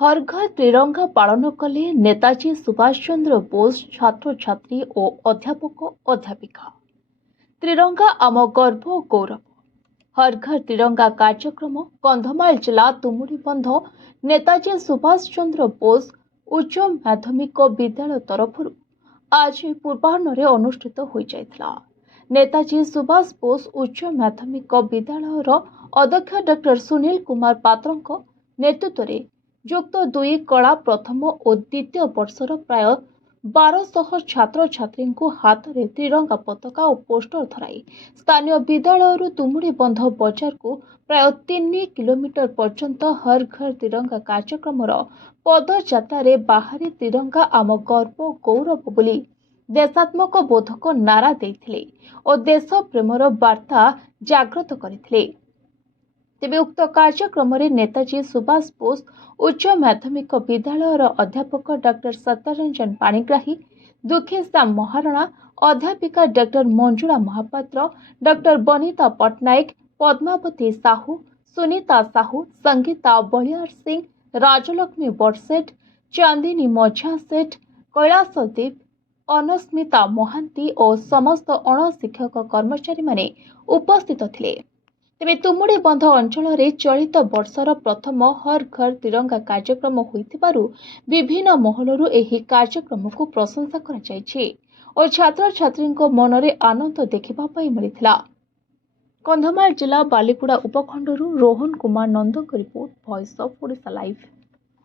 हर घर त्रिरंगा पालन कले नेताजी सुभाष चंद्र बोस छात्र छात्री और अध्यापक अध्यापिका। त्रिरंगा आम गर्व और गौरव। हर घर तिरंगा कार्यक्रम कंधमाल जिला तुमुड़ीबंध नेताजी सुभाष चंद्र बोस उच्च माध्यमिक विद्यालय तरफ आज पूर्वाह्न अनुष्ठित हो जाइथिला। नेताजी सुभाष बोस उच्च माध्यमिक विद्यालयर अध्यक्ष डॉक्टर सुनील कुमार पात्र नेतृत्व में युक्त 2 कला प्रथम और द्वितीय वर्षर प्राय 1200 छात्र छात्री हाथ में त्रिरंगा पताका और पोस्टर धराई स्थानीय विद्यालय तुमुड़ीबंध बजार को प्राय 3 किलोमीटर पर्यंत हर घर तिरंगा कार्यक्रम पदयात्रा बाहरी तिरंगा आम गर्व गौरव बोली देशात्मक बोधक नारा देथिले और देश प्रेमर वार्ता जागृत करथिले। तेबे उक्त कार्यक्रम नेताजी सुभाष बोस उच्च माध्यमिक विद्यालयर अध्यापक डॉक्टर सत्यरंजन पाणिग्राही, दुखेश्याम महाराणा, अध्यापिका डॉक्टर मंजुला महापात्र, डॉक्टर बनीता पट्टनायक, पद्मावती साहू, सुनीता साहू, संगीता बलियार सिंह, राजलक्ष्मी बड़सेठ, चांदिनी मझा सेठ, कैलाशदीप, अनस्मिता महांती और समस्त अणशिक्षक कर्मचारी माने उपस्थित थिले। तेबे तुमुड़ीबंध अंचल में चलित वर्षर प्रथम हर घर तिरंगा कार्यक्रम होइथिबारु विभिन्न महलरू एही कार्यक्रम को प्रशंसा करा जायछि और छात्र छात्री मन में आनंद देखा मिलिथिला। कंधमाल जिला बालीकुड़ा उपखंडरू रोहन कुमार नंदक report, voice of Odisha live.